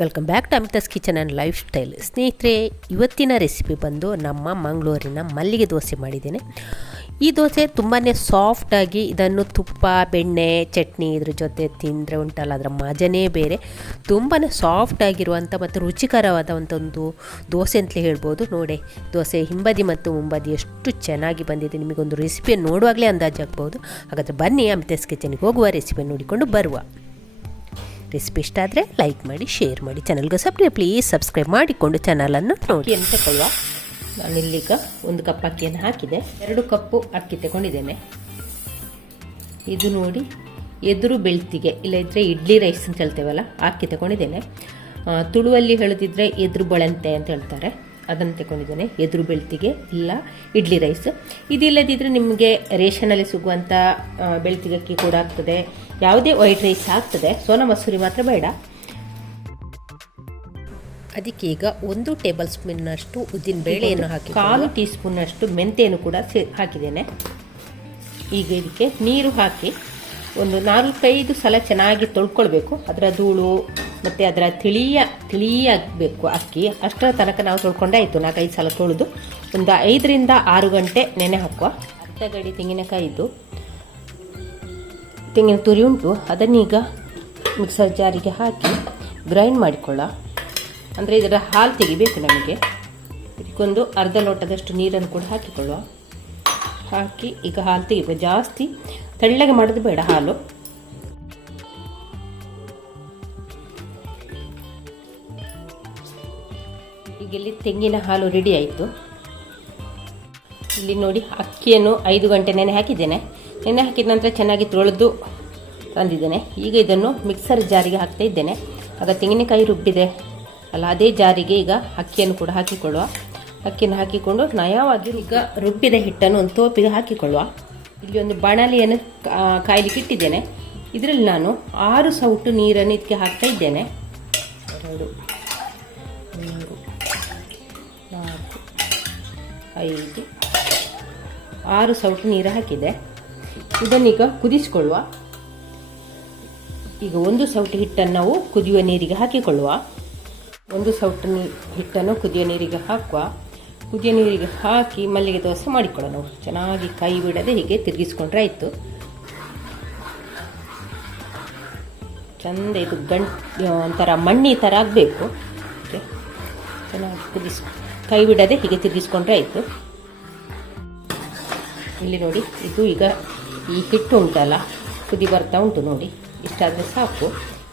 Welcome back to Amitha's kitchen and lifestyle ಸ್ನೇಹಿತರೆ, ಇವತ್ತಿನ recipe ಬಂದು ನಮ್ಮ ಮಂಗಳೂರಿನ ಮಲ್ಲಿಗೆ ದೋಸೆ ಮಾಡಿದ್ದೇನೆ. ಈ ದೋಸೆ ತುಂಬಾ ಸಾಫ್ಟಾಗಿ ಇದನ್ನು ತುಪ್ಪ, ಬೆಣ್ಣೆ, ಚಟ್ನಿ ಇದ್ರ ಜೊತೆ ತಿಂದರೆ ಉಂಟಲ್ಲ, ಅದರ ಮಜನೇ ಬೇರೆ. ತುಂಬಾ ಸಾಫ್ಟಾಗಿರುವಂಥ ಮತ್ತು ರುಚಿಕರವಾದ ಒಂದು ದೋಸೆ ಅಂತಲೇ ಹೇಳ್ಬೋದು. ನೋಡಿ, ದೋಸೆ ಹಿಂಬದಿ ಮತ್ತು ಮುಂಬದಿ ಎಷ್ಟು ಚೆನ್ನಾಗಿ ಬಂದಿದೆ. ನಿಮಗೊಂದು ರೆಸಿಪಿಯನ್ನು ನೋಡುವಾಗಲೇ ಅಂದಾಜಾಗ್ಬೋದು. ಹಾಗಾದರೆ ಬನ್ನಿ ಅಮಿತಾಸ್ ಕಿಚನ್ಗೆ ಹೋಗುವ ರೆಸಿಪಿ ನೋಡಿಕೊಂಡು ಬರುವ. ರೆಸಿಪಿ ಇಷ್ಟ ಆದರೆ ಲೈಕ್ ಮಾಡಿ ಶೇರ್ ಮಾಡಿ. ಚಾನಲ್ಗೆ ಸಬ್ಸ್ಕ್ರೈಬ್ ಪ್ಲೀಸ್ ಸಬ್ಸ್ಕ್ರೈಬ್ ಮಾಡಿಕೊಂಡು ಚಾನಲನ್ನು ನೋಡಿ. ಅಂತ ನಾನು ಇಲ್ಲಿಗ ಒಂದು ಕಪ್ ಅಕ್ಕಿಯನ್ನು ಹಾಕಿದೆ. ಎರಡು ಕಪ್ಪು ಅಕ್ಕಿ ತಗೊಂಡಿದ್ದೇನೆ. ಇದು ನೋಡಿ, ಎದುರು ಬೆಳ್ತಿಗೆ ಇಲ್ಲದಿದ್ದರೆ ಇಡ್ಲಿ ರೈಸ್ ಅಂತ ಹೇಳ್ತೇವಲ್ಲ, ಅಕ್ಕಿ ತಗೊಂಡಿದ್ದೇನೆ. ತುಳುವಲ್ಲಿ ಹೇಳದಿದ್ರೆ ಎದುರು ಬಳಂತೆ ಅಂತ ಹೇಳ್ತಾರೆ. ಅದನ್ನು ತಗೊಂಡಿದ್ದೇನೆ. ಎದುರು ಬೆಳ್ತಿಗೆ, ಇಲ್ಲ, ಇಡ್ಲಿ ರೈಸ್ ಇದಿಲ್ಲದಿದ್ದರೆ ನಿಮಗೆ ರೇಷನಲ್ಲಿ ಸಿಗುವಂಥ ಬೆಳ್ತಿಗೆ ಅಕ್ಕಿ ಕೂಡ ಆಗ್ತದೆ. ಯಾವುದೇ ವೈಟ್ ರೈಸ್ ಆಗ್ತದೆ ಸೋನಾ ಮಸೂರಿ ಮಾತ್ರ ಬೇಡ. ಅದಕ್ಕೆ ಈಗ ಒಂದು ಟೇಬಲ್ ಸ್ಪೂನ್ನಷ್ಟು ಉದ್ದಿನ ಬೇಳೆಯನ್ನು ಹಾಕಿ ಕಾಲು ಟೀ ಸ್ಪೂನ್ನಷ್ಟು ಮೆಂತೆಯನ್ನು ಕೂಡ ಸೇ ಹಾಕಿದ್ದೇನೆ. ಈಗ ಇದಕ್ಕೆ ನೀರು ಹಾಕಿ ಒಂದು ನಾಲ್ಕೈದು ಸಲ ಚೆನ್ನಾಗಿ ತೊಳ್ಕೊಳ್ಬೇಕು. ಅದರ ಧೂಳು ಮತ್ತು ಅದರ ತಿಳಿಯ ತಿಳಿಯಾಗಬೇಕು ಅಕ್ಕಿ. ಅಷ್ಟರ ತನಕ ನಾವು ತೊಳ್ಕೊಂಡೆ ಆಯಿತು ನಾಲ್ಕೈದು ಸಲ ತೊಳೆದು ಒಂದು ಐದರಿಂದ ಆರು ಗಂಟೆ ನೆನೆ ಹಾಕುವ. ಅರ್ಧ ಗಡಿ ತೆಂಗಿನಕಾಯಿದ್ದು. ತೆಂಗಿನ ತುರಿ ಉಂಟು ಅದನ್ನೀಗ ಮಿಕ್ಸರ್ ಜಾರಿಗೆ ಹಾಕಿ ಗ್ರೈಂಡ್ ಮಾಡಿಕೊಳ್ಳ. ಅಂದರೆ ಇದರ ಹಾಲು ತೆಗಿಬೇಕು ನಮಗೆ. ಇದಕ್ಕೊಂದು ಅರ್ಧ ಲೋಟದಷ್ಟು ನೀರನ್ನು ಕೂಡ ಹಾಕಿಕೊಳ್ಳುವ. ಹಾಕಿ ಈಗ ಹಾಲು ತೆಗಿಬೇಕು. ಜಾಸ್ತಿ ತೆಳ್ಳಗೆ ಮಾಡೋದು ಬೇಡ ಹಾಲು. ಈಗ ಇಲ್ಲಿ ತೆಂಗಿನ ಹಾಲು ರೆಡಿ ಆಯಿತು. ಇಲ್ಲಿ ನೋಡಿ ಅಕ್ಕಿಯನ್ನು ಐದು ಗಂಟೆ ನೆನೆ ಹಾಕಿದ್ದೇನೆ. ನೆನೆ ಹಾಕಿದ ನಂತರ ಚೆನ್ನಾಗಿ ತೊಳೆದು ತಂದಿದ್ದೇನೆ. ಈಗ ಇದನ್ನು ಮಿಕ್ಸರ್ ಜಾರಿಗೆ ಹಾಕ್ತಾ ಇದ್ದೇನೆ. ಆಗ ತೆಂಗಿನಕಾಯಿ ರುಬ್ಬಿದೆ. ಅಲ್ಲ, ಅದೇ ಜಾರಿಗೆ ಈಗ ಅಕ್ಕಿಯನ್ನು ಕೂಡ ಹಾಕಿಕೊಳ್ಳುವ. ಅಕ್ಕಿಯನ್ನು ಹಾಕಿಕೊಂಡು ನಯವಾಗಿ ಈಗ ರುಬ್ಬಿದ ಹಿಟ್ಟನ್ನು ಒಂದು ತೋಪಿಗೆ ಹಾಕಿಕೊಳ್ಳುವ. ಇಲ್ಲಿ ಒಂದು ಬಾಣಲಿಯನ್ನು ಕಾಯ್ಲಿಕ್ಕೆ ಇಟ್ಟಿದ್ದೇನೆ. ಇದರಲ್ಲಿ ನಾನು ಆರು ಸೌಟು ನೀರನ್ನು ಇದಕ್ಕೆ ಹಾಕ್ತಾ ಇದ್ದೇನೆ. ಎರಡು ಐದು ಆರು ಸೌಟು ನೀರು ಹಾಕಿದೆ. ಇದನ್ನೀಗ ಕುದಿಸಿಕೊಳ್ಳುವ. ಈಗ ಒಂದು ಸೌಟು ಹಿಟ್ಟನ್ನು ನಾವು ಕುದಿಯುವ ನೀರಿಗೆ ಹಾಕಿಕೊಳ್ಳುವ. ಒಂದು ಸೌಟು ನೀ, ಹಿಟ್ಟನ್ನು ಕುದಿಯುವ ನೀರಿಗೆ ಹಾಕುವ. ಕುದಿಯ ನೀರಿಗೆ ಹಾಕಿ ಮಲ್ಲಿಗೆ ದೋಸೆ ಮಾಡಿಕೊಳ್ಳೋಣ. ನಾವು ಚೆನ್ನಾಗಿ ಕೈ ಬಿಡದೆ ಹೀಗೆ ತಿರುಗಿಸ್ಕೊಂಡ್ರೆ ಆಯಿತು. ಚೆಂದ ಇದು ಗಂಟು, ಒಂಥರ ಮಣ್ಣಿ ಥರ ಆಗಬೇಕು. ಚೆನ್ನಾಗಿ ಕುದಿಸ್, ಕೈ ಬಿಡದೆ ಹೀಗೆ ತಿರುಗಿಸ್ಕೊಂಡ್ರೆ ಆಯಿತು. ಇಲ್ಲಿ ನೋಡಿ, ಇದು ಈಗ ಈ ಹಿಟ್ಟು ಉಂಟಲ್ಲ ಕುದಿ ಬರ್ತಾ ಉಂಟು ನೋಡಿ. ಇಷ್ಟಾದರೆ ಸಾಕು.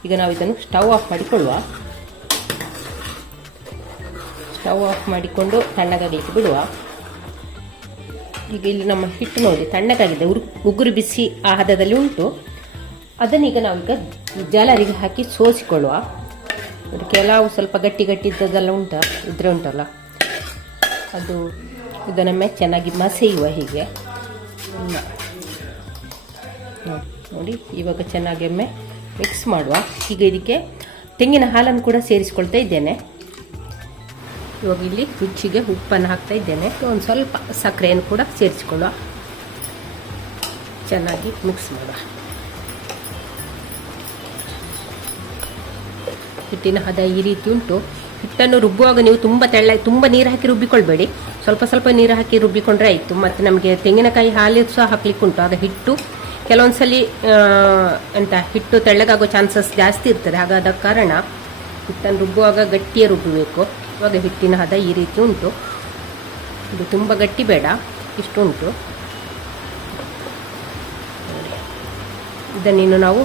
ಈಗ ನಾವು ಇದನ್ನು ಸ್ಟವ್ ಆಫ್ ಮಾಡಿಕೊಳ್ಳುವ. ಸ್ಟವ್ ಆಫ್ ಮಾಡಿಕೊಂಡು ತಣ್ಣಗಾಗಲಿಕ್ಕೆ ಬಿಡುವ. ಈಗ ಇಲ್ಲಿ ನಮ್ಮ ಹಿಟ್ಟು ನೋಡಿ, ತಣ್ಣಗಾಗಿದೆ. ಉರು, ಉಗುರು ಬಿಸಿ ಆ ಹದದಲ್ಲಿ ಉಂಟು. ಅದನ್ನೀಗ ನಾವೀಗ ಜಾಲರಿಗೆ ಹಾಕಿ ಸೋಸಿಕೊಳ್ಳುವ. ಕೆಲವು ಸ್ವಲ್ಪ ಗಟ್ಟಿ ಗಟ್ಟಿ ಇದ್ದದೆಲ್ಲ ಉಂಟ, ಇದ್ರೆ ಉಂಟಲ್ಲ. ಅದು ಇದನ್ನೊಮ್ಮೆ ಚೆನ್ನಾಗಿ ಮಸೆಯುವ ಹೀಗೆ. ನೋಡಿ- ಇವಾಗ ಚೆನ್ನಾಗಿ ಒಮ್ಮೆ ಮಿಕ್ಸ್ ಮಾಡುವ. ಈಗ ಇದಕ್ಕೆ ತೆಂಗಿನ ಹಾಲನ್ನು ಕೂಡ ಸೇರಿಸ್ಕೊಳ್ತಾ ಇದ್ದೇನೆ. ಇವಾಗ ಇಲ್ಲಿ ರುಚಿಗೆ ಉಪ್ಪನ್ನು ಹಾಕ್ತಾ ಇದ್ದೇನೆ. ಒಂದು ಸ್ವಲ್ಪ ಸಕ್ಕರೆಯನ್ನು ಕೂಡ ಸೇರಿಸ್ಕೊಳ್ಳುವ. ಚೆನ್ನಾಗಿ ಮಿಕ್ಸ್ ಮಾಡುವ. ಹಿಟ್ಟಿನ ಹದ ಈ ರೀತಿ ಉಂಟು. ಹಿಟ್ಟನ್ನು ರುಬ್ಬುವಾಗ ನೀವು ತುಂಬ ತೆಳ್ಳ ತುಂಬ ನೀರು ಹಾಕಿ ರುಬ್ಬಿಕೊಳ್ಬೇಡಿ. ಸ್ವಲ್ಪ ಸ್ವಲ್ಪ ನೀರು ಹಾಕಿ ರುಬ್ಬಿಕೊಂಡ್ರೆ ಆಯಿತು. ಮತ್ತು ನಮಗೆ ತೆಂಗಿನಕಾಯಿ ಹಾಲು ಸಹ ಹಾಕ್ಲಿಕ್ಕೆ ಉಂಟು. ಆಗ ಹಿಟ್ಟು. ಕೆಲವೊಂದ್ಸಲಿ ಎಂತ, ಹಿಟ್ಟು ತೆಳ್ಳಗಾಗೋ ಚಾನ್ಸಸ್ ಜಾಸ್ತಿ ಇರ್ತದೆ. ಹಾಗಾದ ಕಾರಣ ಹಿಟ್ಟನ್ನು ರುಬ್ಬುವಾಗ ಗಟ್ಟಿಯೇ ರುಬ್ಬಬೇಕು ಇವಾಗ ಹಿಟ್ಟಿನ ಹದ ಈ ರೀತಿ ಉಂಟು. ಇದು ತುಂಬ ಗಟ್ಟಿ ಬೇಡ. ಇಷ್ಟು ಉಂಟು. ಇದನ್ನಿನ್ನು ನಾವು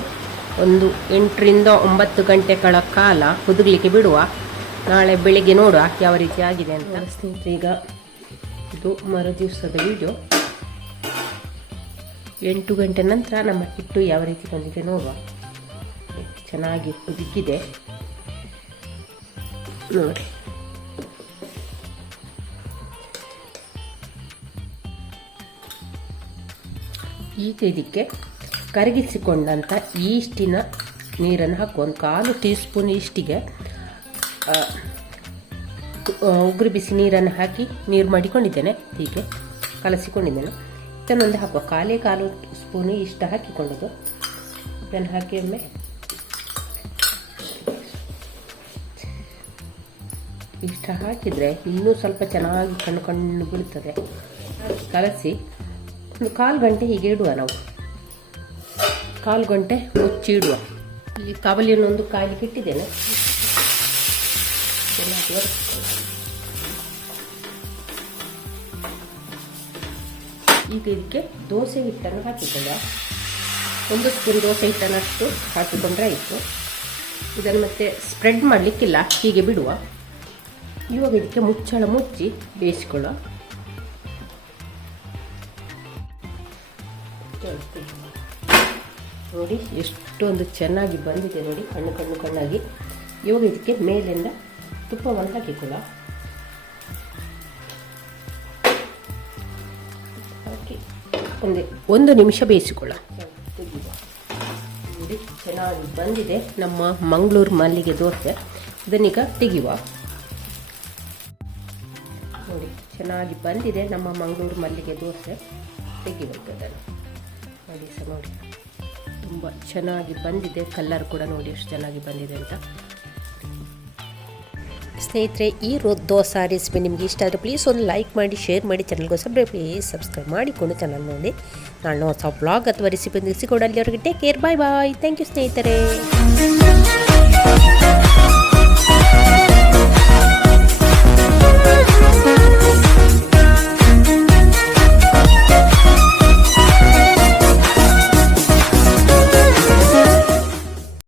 ಒಂದು ಎಂಟರಿಂದ ಒಂಬತ್ತು ಗಂಟೆಗಳ ಕಾಲ ಹುದುಗ್ಲಿಕ್ಕೆ ಬಿಡುವ. ನಾಳೆ ಬೆಳಿಗ್ಗೆ ನೋಡುವ ಯಾವ ರೀತಿ ಆಗಿದೆ ಅಂತ. ಈಗ ಇದು ಮರು ದಿವಸದ ವಿಡಿಯೋ ಎಂಟು ಗಂಟೆ ನಂತರ ನಮ್ಮ ಹಿಟ್ಟು ಯಾವ ರೀತಿ ಬಂದಿದೆ ನೋಡುವ. ಚೆನ್ನಾಗಿ ಬಿದ್ದಿದೆ. ನೋಡಿ. ಈಗ ಇದಕ್ಕೆ ಕರಗಿಸಿಕೊಂಡಂಥ ಈಸ್ಟಿನ ನೀರನ್ನು ಹಾಕುವ ಒಂದು ಕಾಲು ಟೀ ಸ್ಪೂನ್ ಈಸ್ಟಿಗೆ ಉಗುರು ಬಿಸಿ ನೀರನ್ನು ಹಾಕಿ ನೀರು ಮಾಡಿಕೊಂಡಿದ್ದೇನೆ, ಹೀಗೆ ಕಲಸಿಕೊಂಡಿದ್ದೇನೆ. ಇದನ್ನೊಂದು ಹಾಕುವ. ಕಾಲೇ ಕಾಲು ಸ್ಪೂನು ಇಷ್ಟ ಹಾಕಿಕೊಂಡದ್ದು ಇದನ್ನು ಹಾಕಿ ಒಮ್ಮೆ ಇಷ್ಟ ಹಾಕಿದರೆ ಇನ್ನೂ ಸ್ವಲ್ಪ ಚೆನ್ನಾಗಿ ಕಣ್ಣು ಕಣ್ಣು ಬೀಳ್ತದೆ ಕಲಸಿ ಒಂದು ಕಾಲು ಗಂಟೆ ಹೀಗೆ ಇಡುವ ನಾವು. ಕಾಲು ಗಂಟೆ ಮುಚ್ಚಿಡುವ. ಕಾವಲಿಯನ್ನು ಒಂದು ಕಾಯಿಲಿ ಇಟ್ಟಿದ್ದೇನೆ. ಚೆನ್ನಾಗಿ ಒರೆಸ್ಕೊಳ್ಳಿ. ಈಗ ಇದಕ್ಕೆ ದೋಸೆ ಹಿಟ್ಟನ್ನು ಹಾಕಿಕೊಳ್ಳ. ಒಂದು ಸ್ಪೂನ್ ದೋಸೆ ಹಿಟ್ಟನ್ನಷ್ಟು ಹಾಕಿಕೊಂಡ್ರೆ ಆಯಿತು. ಇದನ್ನು ಮತ್ತೆ ಸ್ಪ್ರೆಡ್ ಮಾಡಲಿಕ್ಕಿಲ್ಲ, ಹೀಗೆ ಬಿಡುವ. ಇವಾಗ ಇದಕ್ಕೆ ಮುಚ್ಚಳ ಮುಚ್ಚಿ ಬೇಯಿಸ್ಕೊಳ್ಳೋ. ನೋಡಿ, ಎಷ್ಟೊಂದು ಚೆನ್ನಾಗಿ ಬಂದಿದೆ ನೋಡಿ, ಕಣ್ಣು ಕಣ್ಣು ಕಣ್ಣಾಗಿ. ಇವಾಗ ಇದಕ್ಕೆ ಮೇಲಿಂದ ತುಪ್ಪವನ್ನು ಹಾಕಿಕೊಳ್ಳ ಹಾಕಿ. ಒಂದು ಒಂದು ನಿಮಿಷ ಬೇಯಿಸಿಕೊಳ್ಳ. ನೋಡಿ ಚೆನ್ನಾಗಿ ಬಂದಿದೆ. ನಮ್ಮ ಮಂಗಳೂರು ಮಲ್ಲಿಗೆ ದೋಸೆ. ಇದನ್ನೀಗ ತೆಗೆಯುವ. ನೋಡಿ ಚೆನ್ನಾಗಿ ಬಂದಿದೆ ನಮ್ಮ ಮಂಗಳೂರು ಮಲ್ಲಿಗೆ ದೋಸೆ. ತೆಗಿಬೇಕದನ್ನು ನೋಡಿ ಸಹ ನೋಡಿ. ತುಂಬ ಚೆನ್ನಾಗಿ ಬಂದಿದೆ. ಕಲ್ಲರ್ ಕೂಡ ನೋಡಿ ಎಷ್ಟು ಚೆನ್ನಾಗಿ ಬಂದಿದೆ ಅಂತ. ಸ್ನೇಹಿತರೆ, ಈ ರೋ ದೋಸೆ ರೆಸಿಪಿ ನಿಮಗೆ ಇಷ್ಟ ಆದರೆ ಪ್ಲೀಸ್ ಒಂದು ಲೈಕ್ ಮಾಡಿ ಶೇರ್ ಮಾಡಿ ಚಾನಲ್ಗೋಸ್ಕರ ಪ್ಲೀಸ್ ಸಬ್ಸ್ಕ್ರೈಬ್ ಮಾಡಿಕೊಂಡು ಚಾನಲ್ ನೋಡಿ. ನಾನು ಹೊಸ ಬ್ಲಾಗ್ ಅಥವಾ ರೆಸಿಪಿ ಸಿಗೋಣ ಅಲ್ಲಿವರೆಗೆ take care bye bye thank you ಸ್ನೇಹಿತರೆ.